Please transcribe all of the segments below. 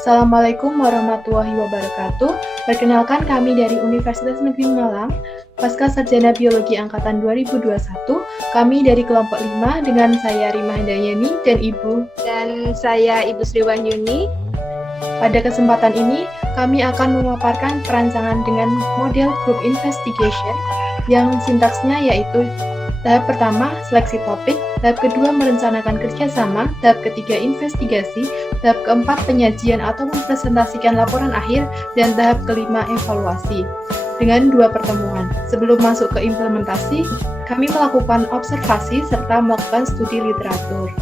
Assalamualaikum warahmatullahi wabarakatuh. Perkenalkan kami dari Universitas Negeri Malang, Pasca Sarjana Biologi Angkatan 2021. Kami dari kelompok 5 dengan saya Rima Handayani dan Ibu. Dan saya Ibu Sri Wahyuni. Pada kesempatan ini, kami akan memaparkan perancangan dengan model group investigation yang sintaksnya yaitu tahap pertama, seleksi topik, tahap kedua, merencanakan kerjasama, tahap ketiga, investigasi, tahap keempat, penyajian atau mempresentasikan laporan akhir, dan tahap kelima, evaluasi. Dengan 2 pertemuan. Sebelum masuk ke implementasi, kami melakukan observasi serta melakukan studi literatur.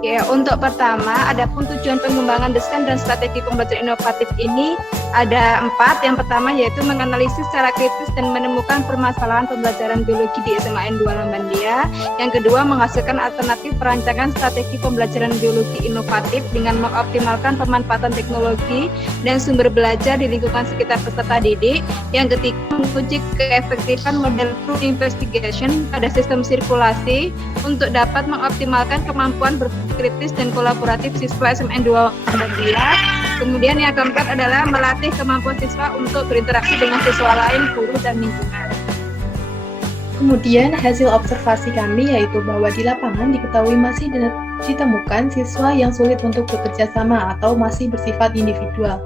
Ya, untuk pertama, adapun tujuan pengembangan desain dan strategi pembelajaran inovatif ini ada 4. Yang pertama yaitu menganalisis secara kritis dan menemukan permasalahan pembelajaran biologi di SMAN 2 Lambandia. Yang kedua, menghasilkan alternatif perancangan strategi pembelajaran biologi inovatif dengan mengoptimalkan pemanfaatan teknologi dan sumber belajar di lingkungan sekitar peserta didik. Yang ketiga, menguji keefektifan model group investigation pada sistem sirkulasi untuk dapat mengoptimalkan kemampuan kritis dan kolaboratif siswa SMN 2 Lambandia. Kemudian yang keempat adalah melatih kemampuan siswa untuk berinteraksi dengan siswa lain, guru, dan lingkungan. Kemudian hasil observasi kami yaitu bahwa di lapangan diketahui masih ditemukan siswa yang sulit untuk bekerja sama atau masih bersifat individual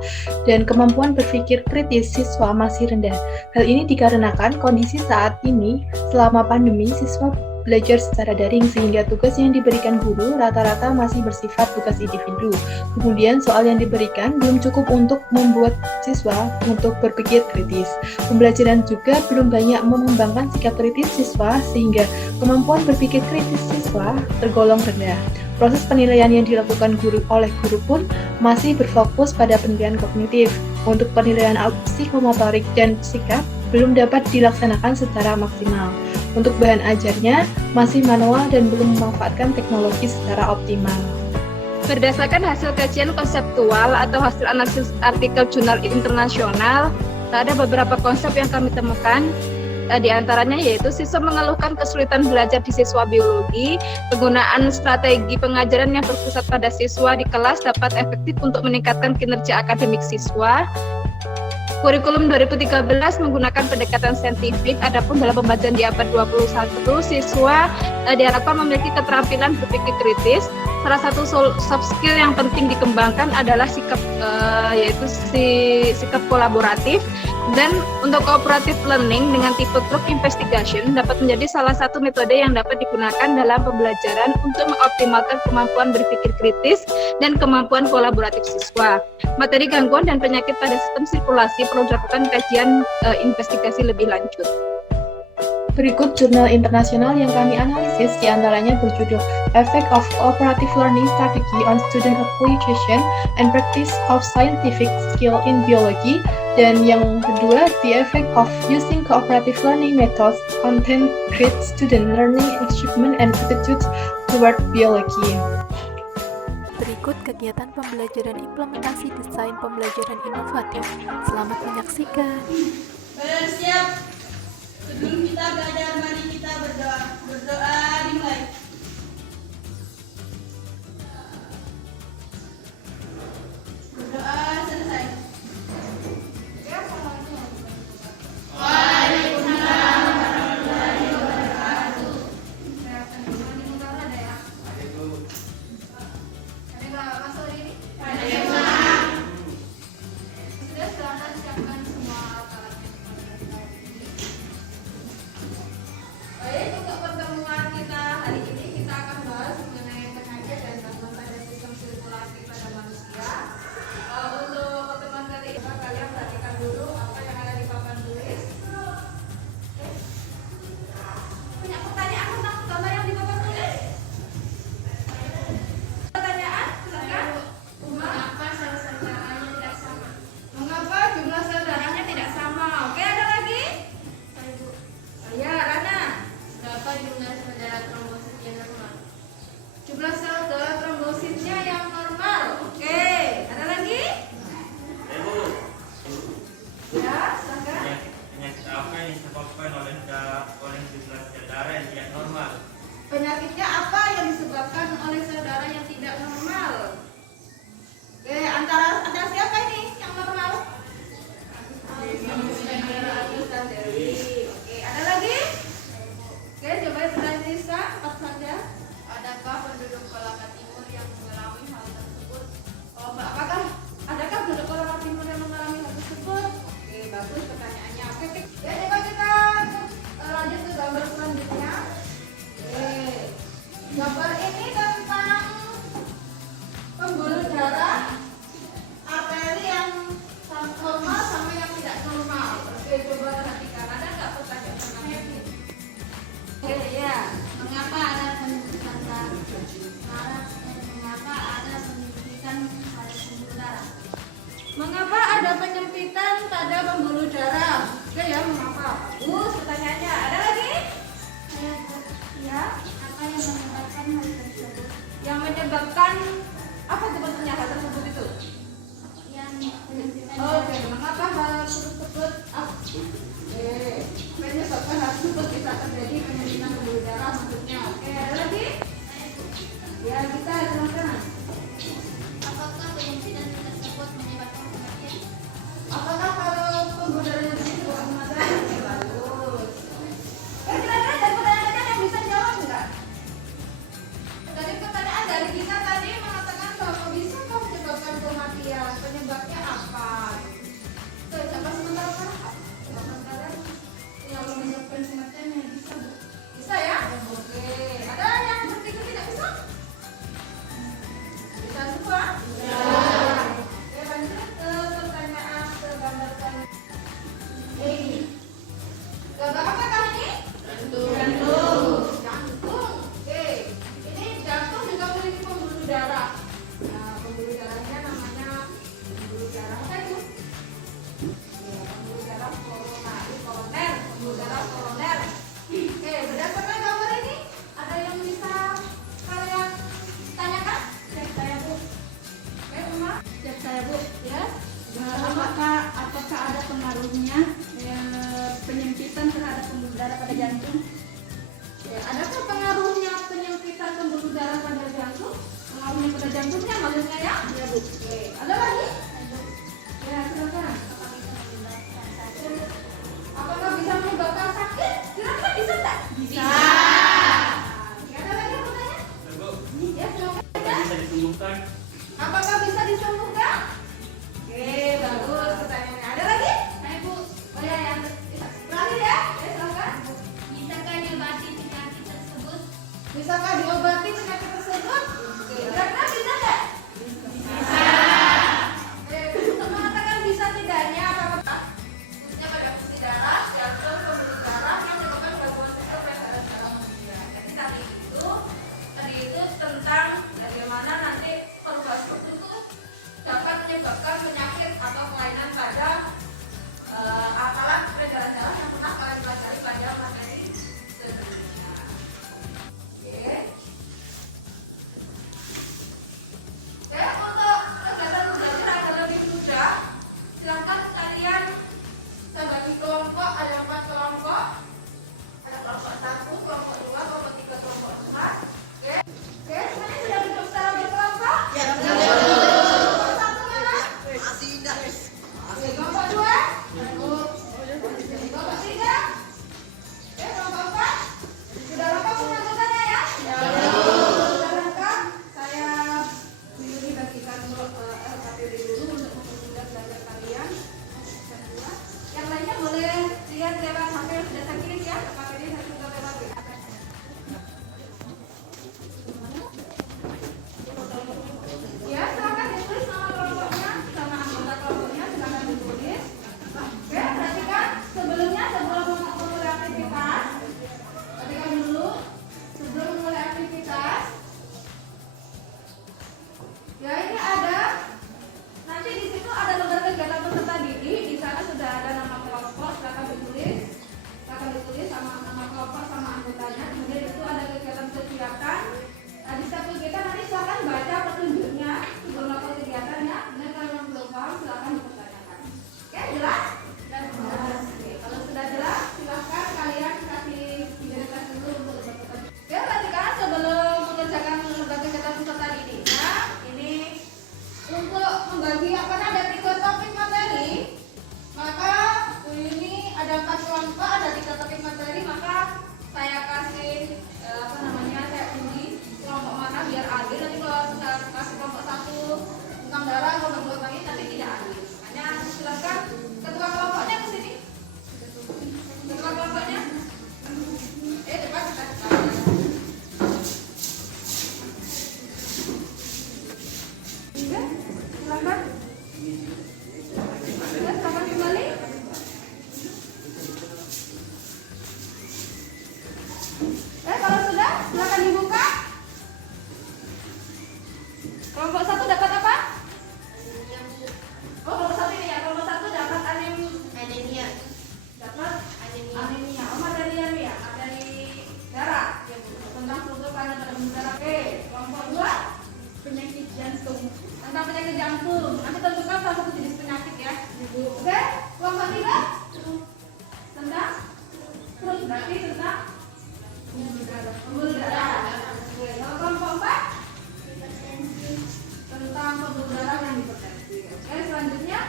dan kemampuan berpikir kritis siswa masih rendah. Hal ini dikarenakan kondisi saat ini selama pandemi siswa belajar secara daring sehingga tugas yang diberikan guru rata-rata masih bersifat tugas individu. Kemudian soal yang diberikan belum cukup untuk membuat siswa untuk berpikir kritis. Pembelajaran juga belum banyak mengembangkan sikap kritis siswa sehingga kemampuan berpikir kritis siswa tergolong rendah. Proses penilaian yang dilakukan oleh guru pun masih berfokus pada penilaian kognitif. Untuk penilaian psikomotorik dan sikap belum dapat dilaksanakan secara maksimal. Untuk bahan ajarnya masih manual dan belum memanfaatkan teknologi secara optimal. Berdasarkan hasil kajian konseptual atau hasil analisis artikel jurnal internasional, ada beberapa konsep yang kami temukan. Di antaranya yaitu siswa mengeluhkan kesulitan belajar di siswa biologi, penggunaan strategi pengajaran yang berpusat pada siswa di kelas dapat efektif untuk meningkatkan kinerja akademik siswa. Kurikulum 2013 menggunakan pendekatan saintifik, adapun dalam pembelajaran di abad 21, siswa diharapkan memiliki keterampilan berpikir kritis. Salah satu soft skill yang penting dikembangkan adalah sikap sikap kolaboratif. Dan untuk cooperative learning dengan tipe group investigation dapat menjadi salah satu metode yang dapat digunakan dalam pembelajaran untuk mengoptimalkan kemampuan berpikir kritis dan kemampuan kolaboratif siswa. Materi gangguan dan penyakit pada sistem sirkulasi perlu dilakukan kajian investigasi lebih lanjut. Berikut jurnal internasional yang kami analisis diantaranya berjudul Effect of Cooperative Learning Strategy on Student Acquisition and Practice of Scientific Skill in Biology, dan yang kedua The Effect of Using Cooperative Learning Methods on 10 Grade Student Learning Achievement and Attitudes Toward Biology. Berikut kegiatan pembelajaran implementasi desain pembelajaran inovatif. Selamat menyaksikan. Bersiap. Sebelum kita belajar, mari kita berdoa. Berdoa dimulai. Berdoa selesai. Waalaikumsalam warahmatullahi wabarakatuh. Ada nggak masuk ini? Ada. Sudah, silakan siapkan semua alat-alatnya. Baik, untuk pertemuan kita hari ini penyempitan pada pembuluh darah. Oke ya, mengapa? Bagus pertanyaannya. Ada lagi? Ya. Apa yang menyebabkan hal tersebut? Yang menyebabkan apa sebetulnya hal tersebut itu? Yang penyempitan Oke, mengapa hal tersebut? Menyebabkan hal tersebut bisa terjadi penyempitan pembuluh darah maksudnya. Oke, ada lagi? Ya, kita silakan. apakah penyempitan tersebut menyebabkan kematian? Apakah kalau pembuluh darahnya sedikit bukan kematian? Oke, bagus. Kira-kira dari pertanyaan yang bisa jawab enggak? Dari pertanyaan dari kita tadi mengatakan bahwa bisa menyebabkan kematian. Penyebabnya apa? Siapa sementara kan? Sementara yang menyebabkan kematian yang bisa, Bu? Bisa ya? Oke. Ada yang berpikir tidak bisa? Bisa semua? Ya. Oke, lanjut ke pertanyaan ke gambar ini. Gambar apakah ini? Jantung. Jantung. Oke. Ini jantung juga memiliki pembuluh darah. Nah, pembuluh darahnya namanya pembuluh darah apa itu? Ya, pembuluh darah koroner. Pembuluh darah koroner. Oke, berdasarkan gambar ini, ada yang bisa kalian tanyakan? Cek saya, Bu. Oke, Uma? Cek saya, Bu. Ya. Apakah ada pengaruhnya penyempitan terhadap pembuluh darah pada jantung? Ya, adakah pengaruhnya penyempitan pembuluh darah pada jantung? Pengaruhnya pada jantungnya maksudnya ya? Ya, Bu. Oke. Ada lagi? Ya, silakan. Apakah bisa menyebabkan sakit? Kira-kira bisa tak? Bisa. Ada lagi yang bertanya? Ya, silakan. Bisa disembuhkan? Apakah bisa disembuhkan? Oke, bagus pertanyaannya. Ada lagi? Bu. Oh ya, yang terakhir ya. Ya, silakan. Bisakah diobati penyakit tersebut? Bisakah diobati penyakit tersebut? Oke, kira-kira bisa nggak? Bisa. Oke, untuk mengatakan bisa tidaknya apa? Khususnya pada fungsi darah, jantung, pembuluh darah yang menyebabkan gangguan sistem peredaran darah manusia. Jadi tadi itu tentang bagaimana nanti perubahan itu dapat menyebabkan penyakit atau kelainan pada alat peredaran darah yang pernah kalian pelajari pada materi sebelumnya. Oke. Oke, untuk kegiatan belajar agar lebih mudah, silakan kalian saya bagi kelompok, ada 4 kelompok. Ada kelompok 1, kelompok 2, kelompok 3, kelompok 4. Oke. Oke, semuanya sudah duduk secara berkelompok? Ya, kelompok 1 mana? Masih indah. Oke, kelompok 2? Kelompok 3? Oke, kelompok 4? Sudah lengkap penanggutannya ya? Sudah lengkap? Saya pilih bagikan LKPD dulu untuk mempermudah belajar kalian. Yang lainnya boleh lihat lewat HP yang sudah saya kirim ya. LKPD saya juga lewat WA. Ya, silakan ditulis nama kelompoknya sama anggota kelompoknya, silakan ditulis. Oke, perhatikan sebelum memulai aktivitas. Perhatikan dulu sebelum memulai aktivitas. Ya, ini ada. Nanti di situ ada lembar kegiatan peserta didik. Di sana sudah ada nama kelompok, silakan ditulis. Silakan ditulis sama nama kelompok sama anggotanya. Kemudian itu ada kegiatan-kegiatan. Nah, di setiap kegiatan nanti silakan baca petunjuknya sebelum melakukan kegiatannya. Dan kalau yang belum paham silakan dipertanyakan. Oke, jelas? Jelas. Oke, kalau sudah jelas silakan kalian kasih identitas dulu untuk berpesan. Oke, perhatikan sebelum mengerjakan lembar kegiatan peserta didiknya, ini untuk membagi karena ada 3 topik materi, maka ini ada 4 kelompok, ada 3 topik materi, maka saya kasih saya uji kelompok mana biar adil. Nanti kalau saya kasih kelompok 1 tentang darah, kelompok 2 lagi nanti tidak adil. Makanya silakan ketua kelompoknya ke sini. Ketua kelompoknya. Cepat kita. Ya, silakan. Ya, silakan kembali. Kalau sudah, silakan dibuka. Kelompok 1 dapat apa? Oh, kelompok 1 ini ya. Kelompok 1 dapat tentang penyakit jantung. Nanti tentukan salah satu jenis penyakit ya, Ibu. Oke? Kelompok 3 tentang terus berarti tentang pembuluh darah. Oke, kalau kelompok 4 tentang pembuluh darah yang hipertensi. Oke, selanjutnya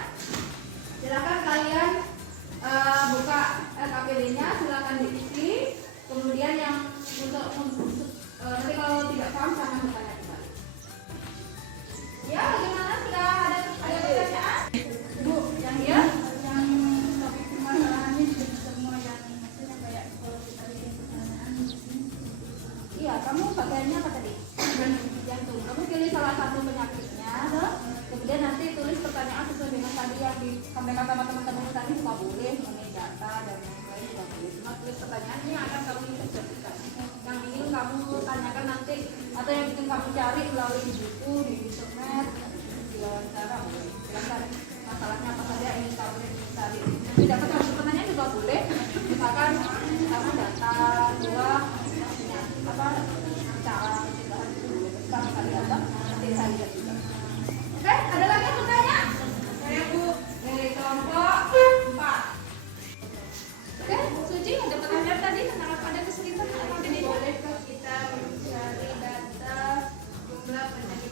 silakan kalian buka KPD-nya, silakan diisi. Kemudian yang untuk nanti kalau tidak paham silahkan bertanya kembali. Ya, bagaimana? Sudah ada pertanyaan? Bu, yang dia? Yang topik permasalahannya juga semua yang maksudnya kayak kalau kita bikin pertanyaan di sini. Iya, kamu bagiannya apa tadi? Jantung. Kamu pilih salah satu penyakitnya, kemudian nanti tulis pertanyaan sesuai dengan tadi yang disampaikan sama teman-teman tadi juga boleh, mengenai data dan lain-lain juga boleh. Cuma tulis pertanyaan ini yang akan kamu interjemahkan, yang ingin kamu tanyakan nanti, atau yang ingin kamu cari melalui di buku, di internet, di wawancara boleh. Silakan masalahnya apa saja yang ingin kamu cari. Nanti dapat satu pertanyaan juga boleh. Misalkan kamu data dua apa cara pencegahan itu boleh. Sama kali apa nanti saya lihat juga. Oke, ada lagi yang bertanya? Saya Bu dari kelompok 4. Oke, Suci ada pertanyaan tadi tentang apa, ada kesulitan apa ini? Bolehkah kita mencari data jumlah penyakit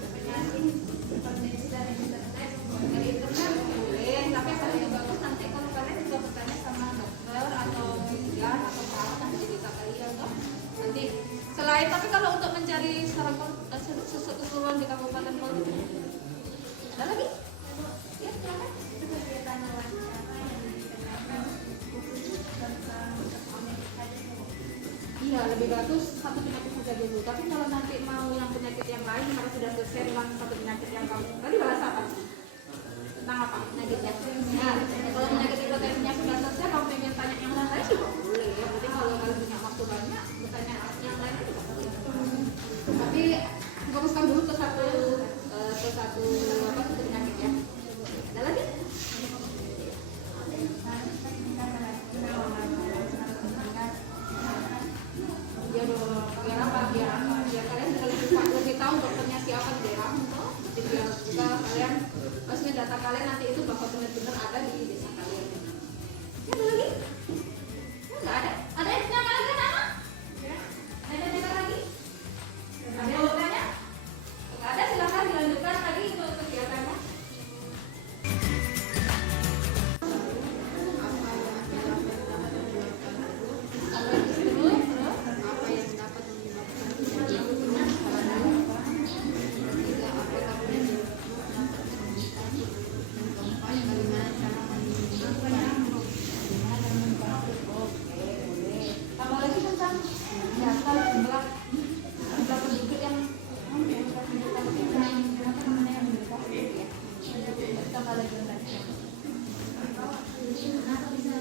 hipertensi dari internet? Dari internet boleh, tapi yang paling bagus nanti kalau kalian juga bertanya sama dokter atau bidan atau perawat yang jadi kalian toh. Nanti selain, tapi kalau untuk mencari secara keseluruhan di kabupaten Bogor ada lagi? Ya, silakan. Itu kegiatan wawancara yang ditanyakan khusus tentang Iya, lebih bagus satu penyakit saja dulu. Tapi kalau nanti mau yang penyakit yang lain, harus sudah selesai dengan satu penyakit yang kamu tadi bahas apa? Tentang apa penyakitnya? Nah, kalau penyakit hipertensinya sudah selesai, kamu pengen tanya yang lain juga boleh. Ya, berarti kalau kalian punya waktu banyak, bertanya yang lain juga boleh. Tapi fokuskan dulu ke satu penyakit ya. Ada lagi? Ya dong, biar apa? Biar kalian lebih tahu dokternya siapa di daerah itu. Jadi biar juga kalian, maksudnya data kalian nanti itu bahwa benar-benar ada di desa kalian. Ya, ada lagi? Nggak ada. Ada yang nama lagi nama? Ya. Ada yang lagi? Ada yang bertanya? Nggak ada, silakan dilanjutkan tadi untuk kegiatannya. Apalagi tentang data jumlah penduduk yang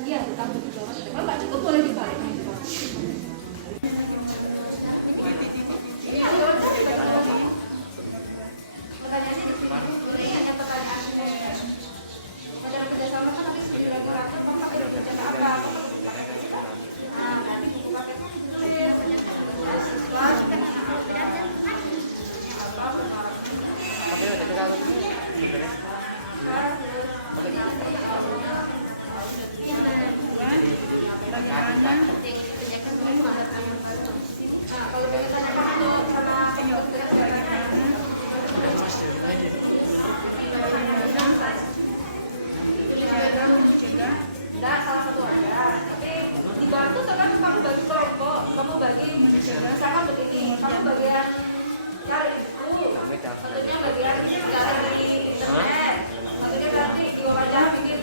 iya, tentang penduduk. Kalau nggak cukup boleh dibalik. Ini ada pertanyaannya di sini. Ini hanya pertanyaan pelajaran kerjasama kan nanti sudah dilakukan. Kamu pakai kerjasama apa? Nah, nanti buku paketnya ditulis penyakit siswa juga kalau boleh tanyakan untuk sama enggak, salah satu aja. Tapi dibantu kan kamu bagi kelompok, kamu bagi misalkan begini, kamu bagian cari buku, satunya bagian cari di internet, satunya berarti diwawancara bikin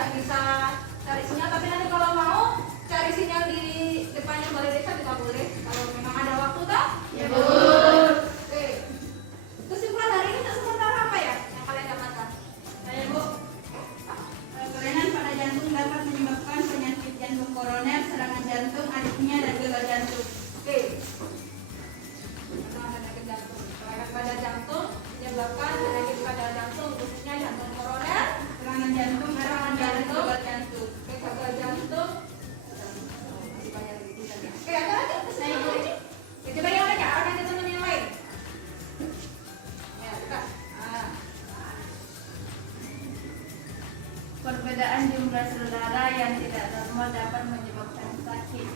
tidak bisa cari sinyal, tapi nanti kalau mau cari sinyal di depannya balai desa juga boleh kalau memang ada waktu toh. Ya Bu. Oke. Kesimpulan hari ini sementara apa ya yang kalian dapatkan? Saya Bu, kelainan pada jantung dapat menyebabkan penyakit jantung koroner, serangan jantung, aritmia, dan gagal jantung. Oke. Tentang penyakit jantung. Kelainan pada jantung menyebabkan penyakit pada jantung, khususnya jantung koroner, Serangan jantung, serangan dan jantung, gagal jantung. gagal jantung. Masih banyak lagi tulisannya. Oke, ada lagi kesimpulan ini. Oke, coba yang lain ya, arahkan ke teman yang lain. Ya, buka. Perbedaan jumlah sel darah yang tidak normal dapat menyebabkan sakit.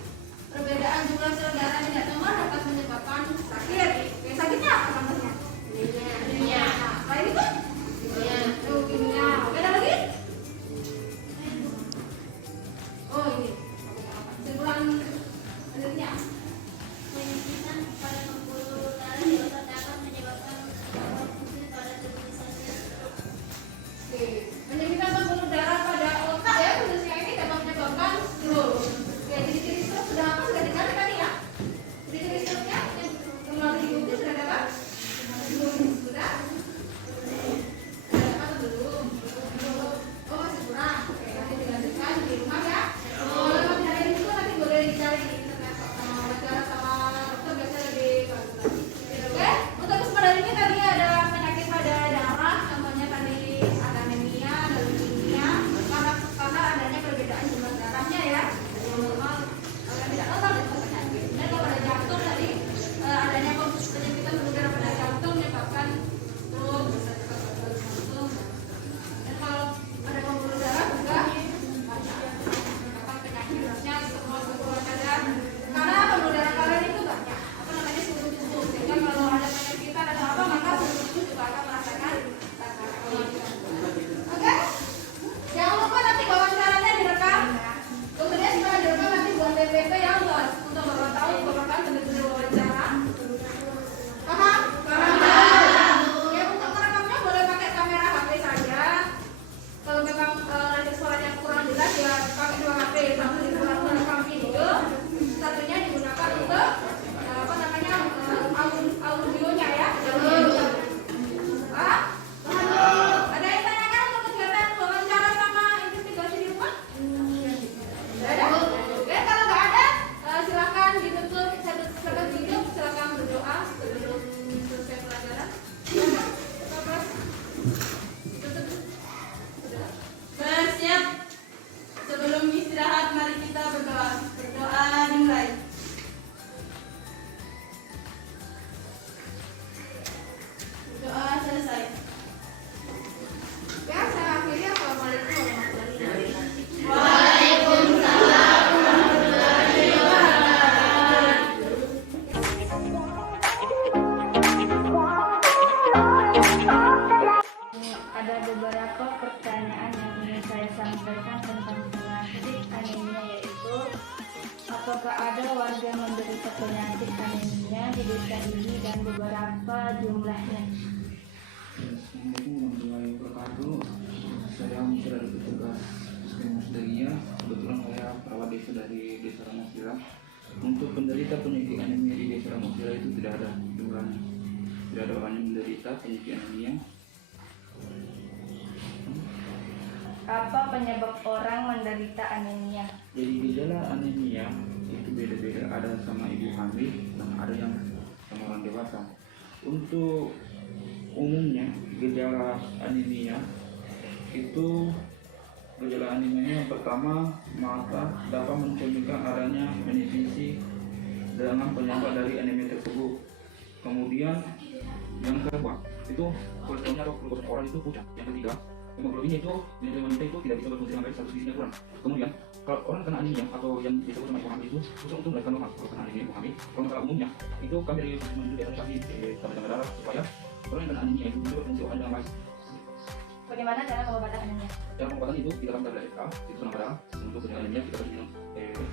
Perbedaan jumlah sel darah yang tidak normal dapat menyebabkan sakit. Oke, sakitnya apa contohnya? Anemia. Selain itu? Leukemia. Oke, ada lagi? Oh, ini. Oke, apa? Kesimpulan selanjutnya. Penyakitan pada pembuluh darah di otak dapat menyebabkan fungsi pada tubuh sel. Oke, penyakitan pembuluh darah pada otak ya, khususnya ini dapat menyebabkan stroke. Oke, ciri-ciri stroke sudah apa? Sudah dengar tadi ya? Ciri-ciri stroke-nya yang melalui buku sudah dapat? Belum, sudah? Sudah dapat atau belum? Oh, masih kurang. Oke, nanti dilanjutkan di rumah ya. Kalau materi ini juga nanti boleh dicari di internet sama wawancara sama dokter, biasanya lebih bagus lagi. Oke, untuk kesempatan ini tadi ada penyakit pada darah, contohnya tadi ada anemia, ada leukemia, karena adanya perbedaan jumlah darahnya ya, dari yang normal, yang tidak normal dan penyakit. Dan kalau pada jantung tadi adanya penyakitan pembuluh darah pada jantung menyebabkan stroke, bisa juga gagal jantung. Dan kalau ada pembuluh darah juga menyebabkan penyakit, harusnya semua pembuluh darah. Karena pembuluh darah kalian itu banyak, apa namanya, seluruh tubuh, sehingga kalau ada penyakitan atau apa maka seluruh tubuh juga akan merasakan rasa. Oke? Jangan lupa nanti wawancaranya direkam. Kemudian setelah direkam nanti buat PPT ya untuk Bapak tahu Bapak kan benar-benar wawancara. Paham? Paham. Ya, untuk merekamnya boleh pakai kamera HP saja. Kalau memang nanti suaranya kurang jelas ya pakai 2 HP, satu digunakan untuk rekam video, satunya digunakan untuk apa namanya audionya ya. Ah? Ada yang tanyakan untuk kegiatan wawancara sama investigasi di rumah? Tidak ada? Oke, kalau nggak ada, silakan ditutup, silakan video, silakan berdoa sebelum selesai pelajaran. Silakan, Bapak. Tutup. Sudah. Bersiap. Sebelum istirahat, mari kita berdoa. Berdoa dimulai. Doa selesai. Ya, saya akhiri. Assalamualaikum warahmatullahi wabarakatuh. Ada beberapa pertanyaan yang ingin saya sampaikan tentang penyakit anemia, yaitu apakah ada warga yang menderita penyakit anemia di desa ini dan beberapa jumlahnya? Assalamualaikum warahmatullahi wabarakatuh. Saya dari petugas Puskesmas Dagia. Kebetulan saya perawat desa dari Desa Ramosila. Untuk penderita penyakit anemia di Desa Ramosila itu tidak ada jumlahnya. Tidak ada orang yang menderita penyakit anemia. Apa penyebab orang menderita anemia? Jadi gejala anemia itu beda-beda. Ada sama ibu hamil dan ada yang sama orang dewasa. Untuk umumnya gejala anemia itu yang pertama, mata dapat mencerminkan adanya menefisi dengan penyebab dari anemia tersebut. Kemudian yang kedua itu kolesterolnya atau glukosa orang itu pucat. Yang ketiga, hemoglobinnya itu dari wanita itu tidak bisa berfungsi dengan baik, status gizinya kurang. Kemudian kalau orang kena anemia atau yang disebut sama ibu hamil itu khusus untuk melahirkan normal. Kalau kena anemia ibu hamil, kalau masalah umumnya itu kami dari menuju di kasih tanda darah supaya orang yang kena anemia itu berfungsi organ dengan baik. Bagaimana cara pengobatan anemia? Cara pengobatan itu kita akan tablet FA, itu penambah darah. Untuk penyakit anemia kita kasih minum,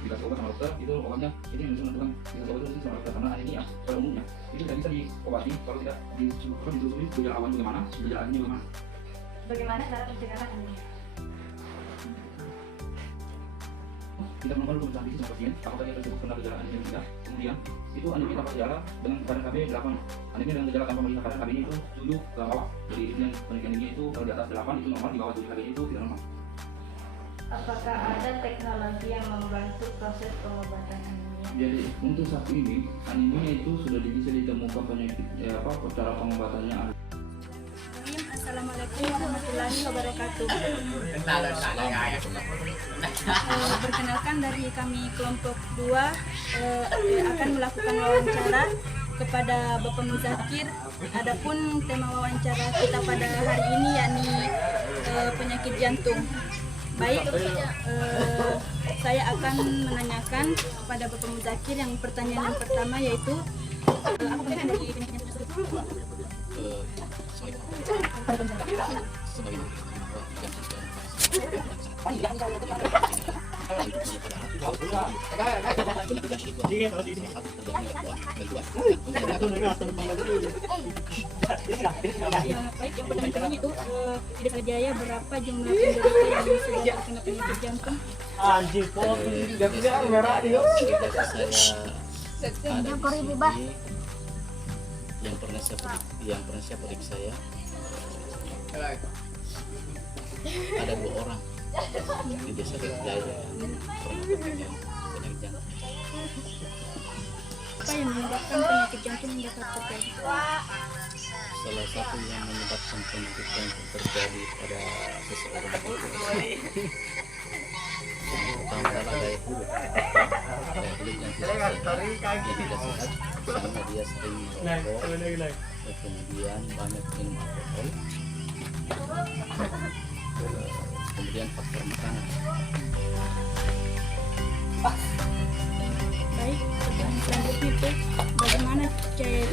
dikasih obat sama dokter. Itu obatnya ini yang menentukan dikasih obat itu sama dokter, karena anemia pada umumnya itu tidak bisa diobati kalau tidak ditelusuri gejala awalnya bagaimana, gejala akhirnya bagaimana. Bagaimana cara pencegahan anemia? kita melakukan pemeriksaan fisik sama pasien apakah dia tersebut pernah gejala anemia tidak. Kemudian itu anemia tanpa gejala dengan kadar KB 8, anemia dengan gejala tanpa melihat kadar KB itu 7 ke bawah. Jadi yang penelitian ini itu kalau di atas 8 itu normal, di bawah 7 KB itu tidak normal. Apakah ada teknologi yang membantu proses pengobatan anemia? Jadi untuk saat ini anemia itu sudah bisa ditemukan penyakit cara pengobatannya. Assalamualaikum warahmatullahi wabarakatuh. Perkenalkan dari kami kelompok 2 akan melakukan wawancara kepada Bapak Muzakir. Adapun tema wawancara kita pada hari ini yakni penyakit jantung. Baik, saya akan menanyakan kepada Bapak Muzakir yang pertanyaan yang pertama yaitu apa penyakit dari penyakit tersebut? Baik, yang pertanyaan itu di Desa Jaya berapa jumlah penderita yang sudah terkena penyakit jantung? Yang pernah saya periksa ya, ada 2 orang di Desa Jaya yang pernah terkena penyakit jantung. Apa yang menyebabkan penyakit jantung dapat terjadi? Salah satu yang menyebabkan penyakit jantung terjadi pada seseorang itu pertama adalah daya kulit yang tidak sehat, karena dia sering merokok, kemudian banyak minum alkohol, kemudian faktor makanan. Baik, pertanyaan selanjutnya itu bagaimana cara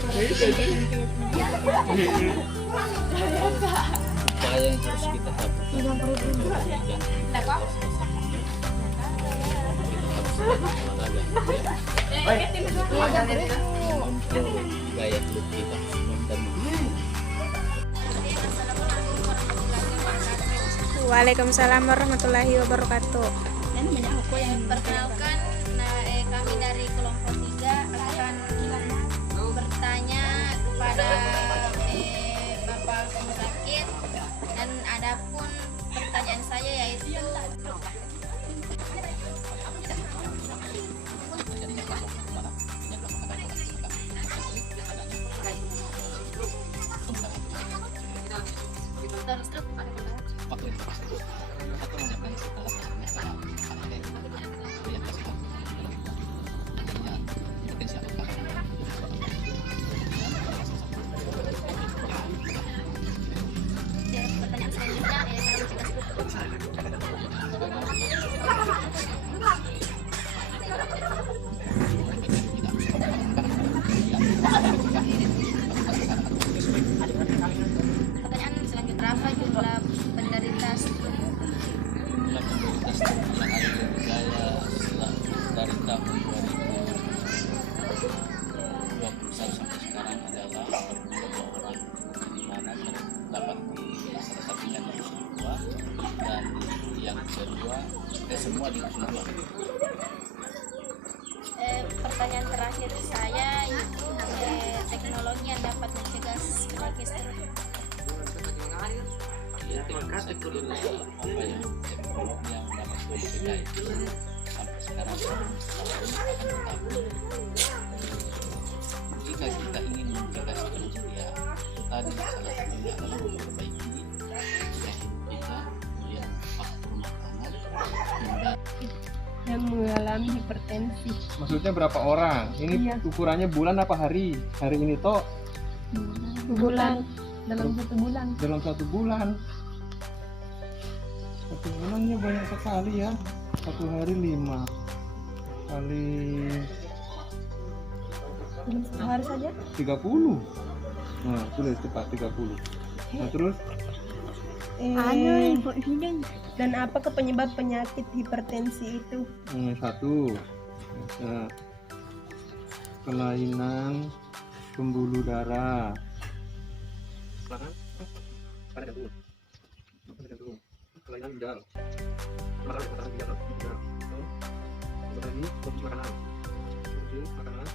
Upaya yang harus kita lakukan yang untuk gaya hidup kita dan Waalaikumsalam warahmatullahi wabarakatuh. Perkenalkan, kami dari kelompok 3 akan bertanya kepada Bapak Muzakir, dan adapun pertanyaan saya yaitu pertanyaan selanjutnya berapa jumlah penderita stroke? jumlah penderita stroke yang ada di Jaya dari tahun 2021 sampai sekarang adalah 42 orang, di mana terdapat di salah satunya di Dusun 2 dan yang kedua semua di Dusun 2. Pertanyaan terakhir saya itu teknologi yang dapat mencegah penyakit stroke. Ya, teknologi yang dapat mencegah itu sampai sekarang belum tahu, jika kita ingin mencegah stroke ya tadi salah satunya adalah memperbaiki gaya hidup kita, kemudian faktor makanan hingga yang mengalami hipertensi. Maksudnya berapa orang? Ini ukurannya bulan apa hari? Hari ini toh Bulan. Dalam 1 bulan. Dalam 1 bulan. 1 bulannya banyak sekali ya. 1 hari 5 kali Hari saja 30. Nah, tulis cepat 30. Nah, terus dan apa penyebab penyakit hipertensi itu? 1 kelainan pembuluh darah. Kelainan ginjal. konsumsi makanan. Konsumsi makanan.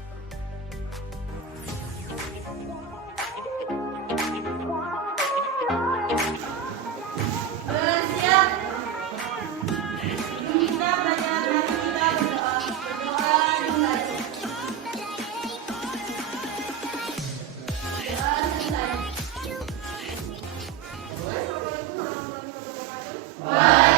Bersiap. Kita belajar dan kita berdoa. Berdoa dimulai. Doa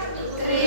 selesai.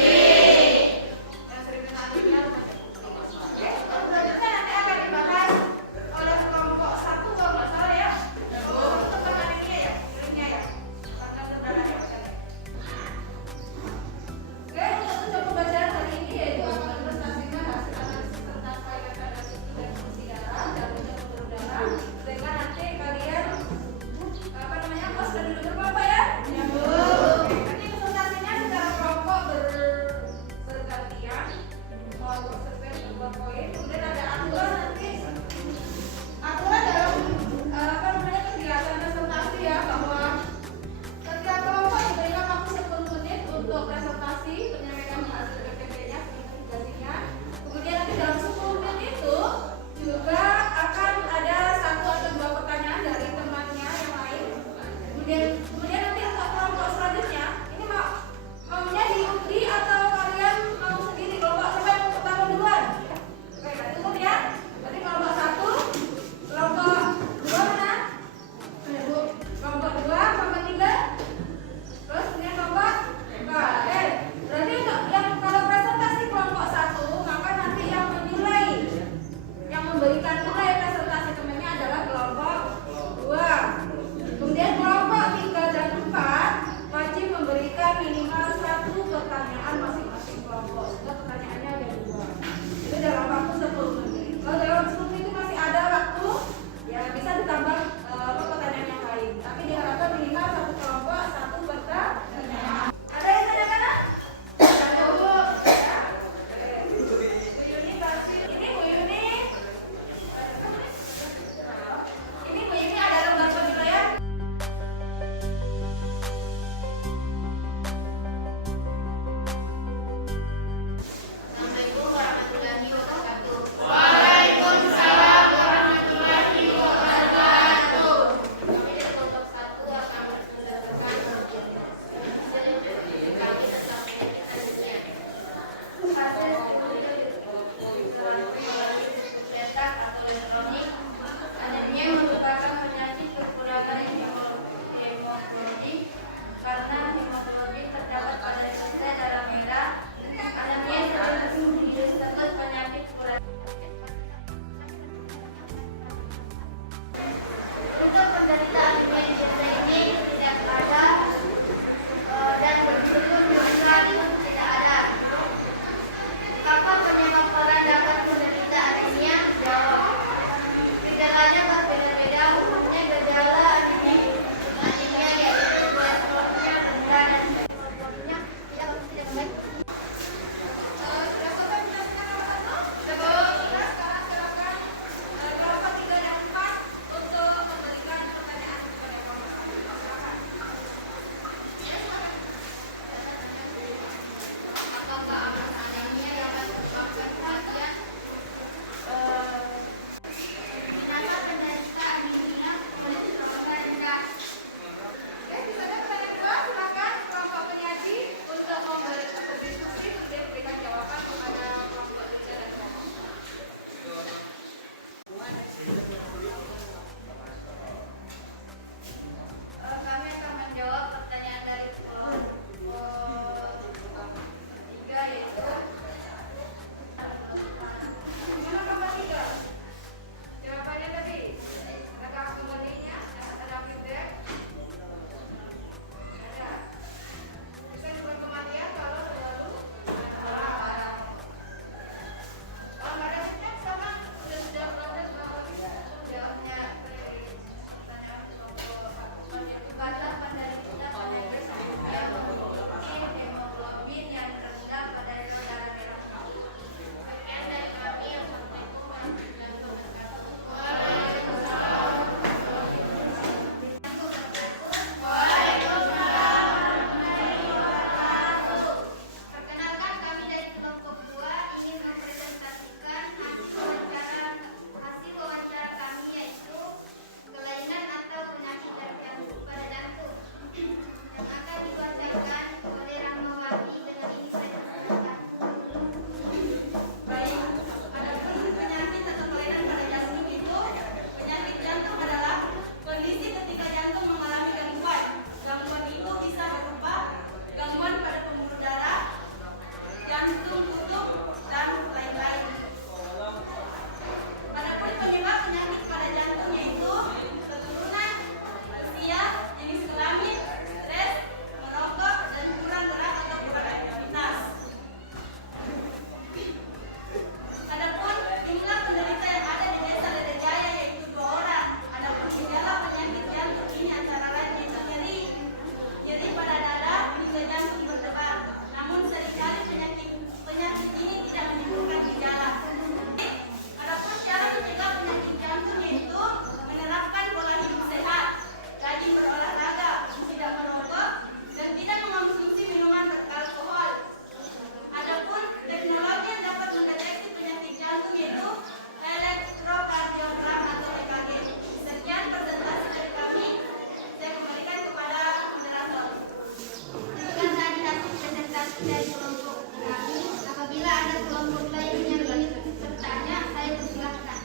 dari kelompok kami. Apabila ada kelompok lain yang ingin bertanya, saya persilahkan.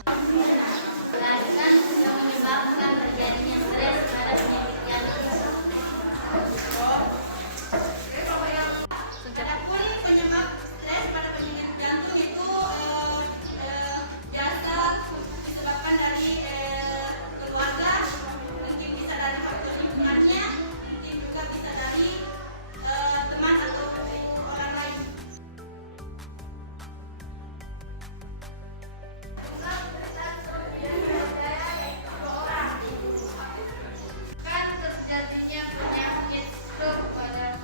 Jelaskan yang menyebabkan terjadinya stres pada penyakit jantung. Adapun penyebab stres pada penyakit jantung itu biasa disebabkan dari keluarga, mungkin bisa dari faktor lingkungannya, mungkin juga bisa dari teman atau orang lain. Kan terjadinya penyakit stroke pada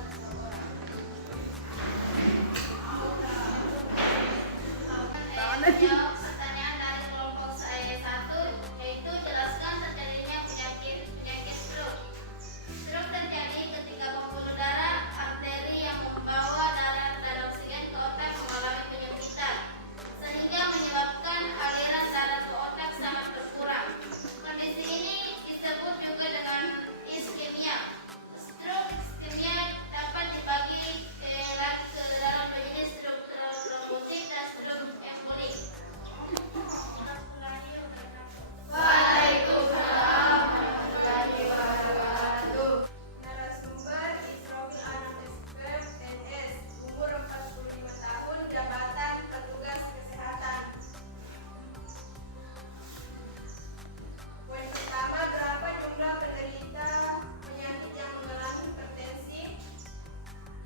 pertanyaan dari kelompok saya 1, yaitu jelaskan terjadinya penyakit stroke. Stroke terjadi ketika pembuluh darah arteri yang membawa darah dan oksigen ke otak mengalami penyempitan, sehingga menyebabkan aliran darah ke otak sangat berkurang. Kondisi ini disebut juga dengan iskemia. Stroke iskemia dapat dibagi ke dalam jenis stroke trombosit dan stroke embolik. Waalaikumsalam warahmatullahi wabarakatuh. Narasumber Isrofil Anam SPM NS, umur 45 tahun, jabatan petugas kesehatan. Poin pertama, berapa jumlah penderita penyakit yang mengalami hipertensi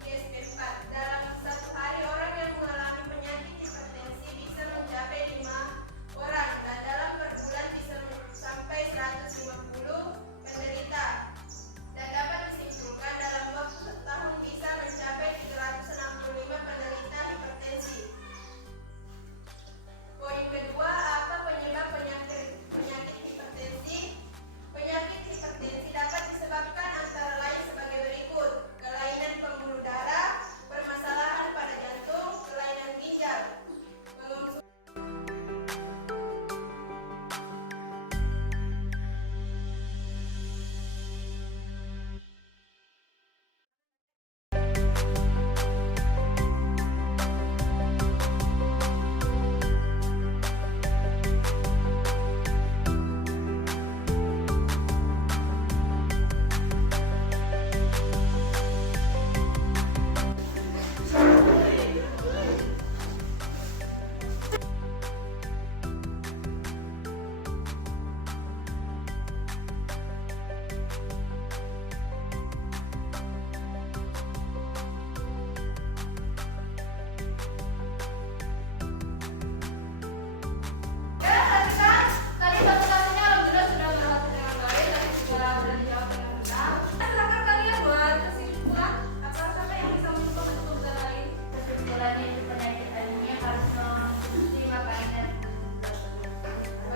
di SP4? Dalam satu hari, orang yang mengalami penyakit hipertensi bisa mencapai 5 orang, dan dalam per bulan bisa sampai 150 penderita. Dan dapat disimpulkan dalam waktu setahun bisa mencapai 365 penderita hipertensi. Poin kedua, apa penyebab penyakit hipertensi? Penyakit hipertensi dapat disebabkan antara lain sebagai berikut: kelainan pembuluh darah, permasalahan pada jantung, kelainan ginjal,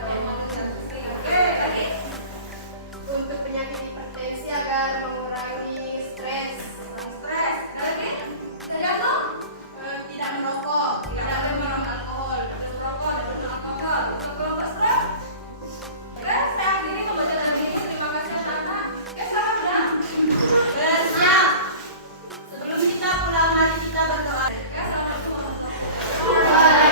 mengonsumsi untuk penyakit hipertensi agar mengurangi stres. Tergantung tidak merokok, tidak minum alkohol, merokok, minum alkohol. Untuk kelompok stroke, saya akhiri pembacaan ini. Terima kasih anak-anak. Selamat pulang. Siap. Sebelum kita pulang, mari kita berdoa. Assalamualaikum warahmatullahi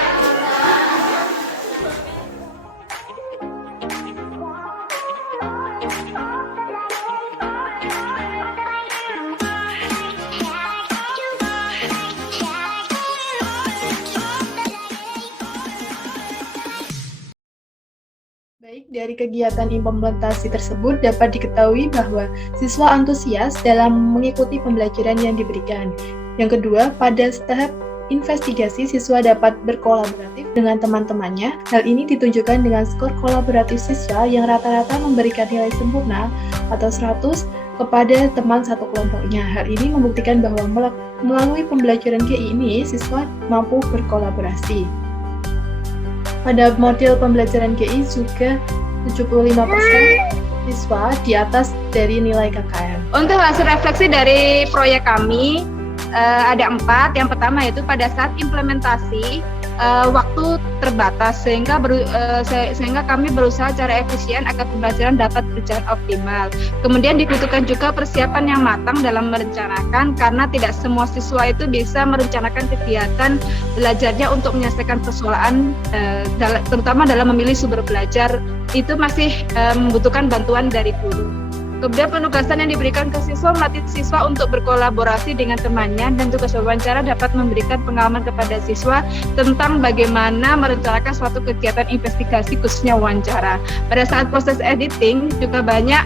Baik, dari kegiatan implementasi tersebut dapat diketahui bahwa siswa antusias dalam mengikuti pembelajaran yang diberikan. Yang kedua, pada tahap investigasi, siswa dapat berkolaboratif dengan teman-temannya. Hal ini ditunjukkan dengan skor kolaboratif siswa yang rata-rata memberikan nilai sempurna atau 100 kepada teman satu kelompoknya. Hal ini membuktikan bahwa melalui pembelajaran GI ini, siswa mampu berkolaborasi. Pada model pembelajaran GI juga 75% siswa di atas dari nilai KKM. Untuk hasil refleksi dari proyek kami, ada 4. Yang pertama yaitu pada saat implementasi waktu terbatas sehingga kami berusaha secara efisien agar pembelajaran dapat berjalan optimal. Kemudian dibutuhkan juga persiapan yang matang dalam merencanakan, karena tidak semua siswa itu bisa merencanakan kegiatan belajarnya untuk menyelesaikan persoalan, terutama dalam memilih sumber belajar, itu masih membutuhkan bantuan dari guru. Kemudian penugasan yang diberikan ke siswa melatih siswa untuk berkolaborasi dengan temannya, dan tugas wawancara dapat memberikan pengalaman kepada siswa tentang bagaimana merencanakan suatu kegiatan investigasi khususnya wawancara. Pada saat proses editing juga banyak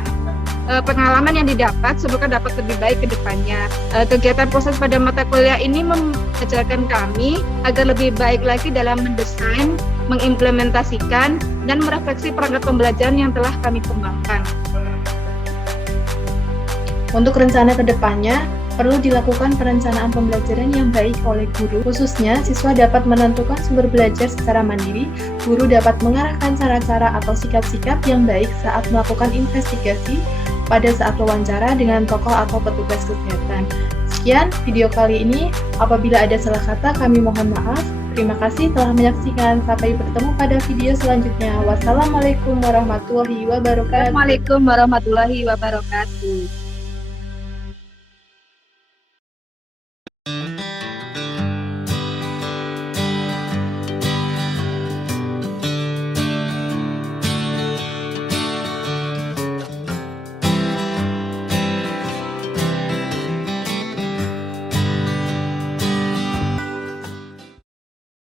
pengalaman yang didapat, semoga dapat lebih baik ke depannya. Kegiatan proses pada mata kuliah ini mengajarkan kami agar lebih baik lagi dalam mendesain, mengimplementasikan, dan merefleksi perangkat pembelajaran yang telah kami kembangkan. Untuk rencana ke depannya, perlu dilakukan perencanaan pembelajaran yang baik oleh guru. Khususnya, siswa dapat menentukan sumber belajar secara mandiri, guru dapat mengarahkan cara-cara atau sikap-sikap yang baik saat melakukan investigasi pada saat wawancara dengan tokoh atau petugas kesehatan. Sekian video kali ini. Apabila ada salah kata, kami mohon maaf. Terima kasih telah menyaksikan. Sampai bertemu pada video selanjutnya. Wassalamualaikum warahmatullahi wabarakatuh. Assalamualaikum warahmatullahi wabarakatuh.